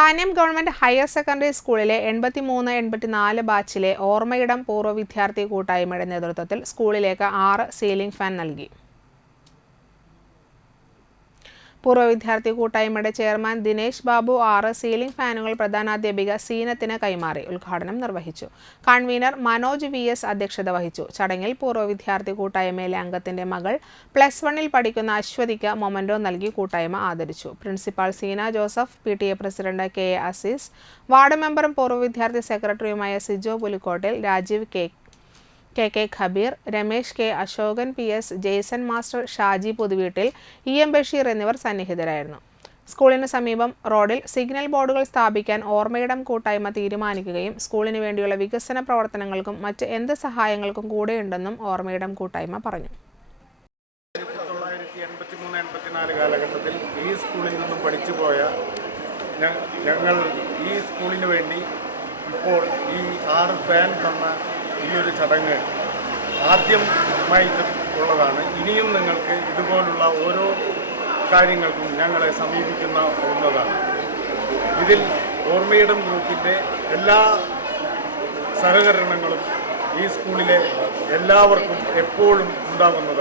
Kanam government higher secondary സ്കൂളിലെ 83-84 ബാച്ചിലെ ഓർമ്മയിടം പൂർവ്വ വിദ്യാർത്ഥി കൂട്ടായ്മയുടെ നേതൃത്വത്തിൽ സ്കൂളിലേക്ക് 6 സീലിംഗ് ഫാൻ നൽകി. പൂർവ്വ വിദ്യാർത്ഥി കൂട്ടായ്മയുടെ ചെയർമാൻ ദിനേശ് ബാബു 6 സീലിംഗ് ഫാനുകൾ പ്രധാനാധ്യാപിക സീനത്തിന് കൈമാറി ഉദ്ഘാടനം നിർവഹിച്ചു. കൺവീനർ മനോജ് VS അധ്യക്ഷത വഹിച്ചു. ചടങ്ങിൽ പൂർവ്വ വിദ്യാർത്ഥി കൂട്ടായ്മയിലെ അംഗത്തിന്റെ മകൾ +1 പഠിക്കുന്ന അശ്വതിക്ക് മൊമന്റോ നൽകി കൂട്ടായ്മ ആദരിച്ചു. Principal Seena Joseph, PTA president KA Azeez, ward മെമ്പറും പൂർവ്വ വിദ്യാർത്ഥി സെക്രട്ടറിയുമായ Sijo Pulikottil, Rajeev KK Khabeer, Ramesh K Ashokan PS, Jaison master, Shaji Puthuveettil, EM Basheer എന്നിവർ സന്നിഹിതരായിരുന്നു. സ്കൂളിന് സമീപം റോഡിൽ സിഗ്നൽ ബോർഡുകൾ സ്ഥാപിക്കാൻ ഓർമ്മയിടം കൂട്ടായ്മ തീരുമാനിക്കുകയും സ്കൂളിന് വേണ്ടിയുള്ള വികസന പ്രവർത്തനങ്ങൾക്കും മറ്റ് എന്ത് സഹായങ്ങൾക്കും കൂടെയുണ്ടെന്നും ഓർമ്മയിടം കൂട്ടായ്മ പറഞ്ഞു. 1983-84 കാലഘട്ടത്തിൽ ഈ സ്കൂളിൽ നിന്നും പഠിച്ചുപോയ ഞങ്ങൾ ഈ സ്കൂളിന് വേണ്ടി ഇപ്പോൾ ഈ 6 ഫാൻ തന്ന ഈ ഒരു ചടങ്ങ് ആദ്യമായിട്ട് ഉള്ളതാണ്. ഇനിയും നിങ്ങൾക്ക് ഇതുപോലുള്ള ഓരോ കാര്യങ്ങൾക്കും ഞങ്ങളെ സമീപിക്കുന്നതാണ്. ഇതിൽ ഓർമ്മയിടം ഗ്രൂപ്പിൻ്റെ എല്ലാ സഹകരണങ്ങളും ഈ സ്കൂളിലെ എല്ലാവർക്കും എപ്പോഴും ഉണ്ടാകുന്നതാണ്.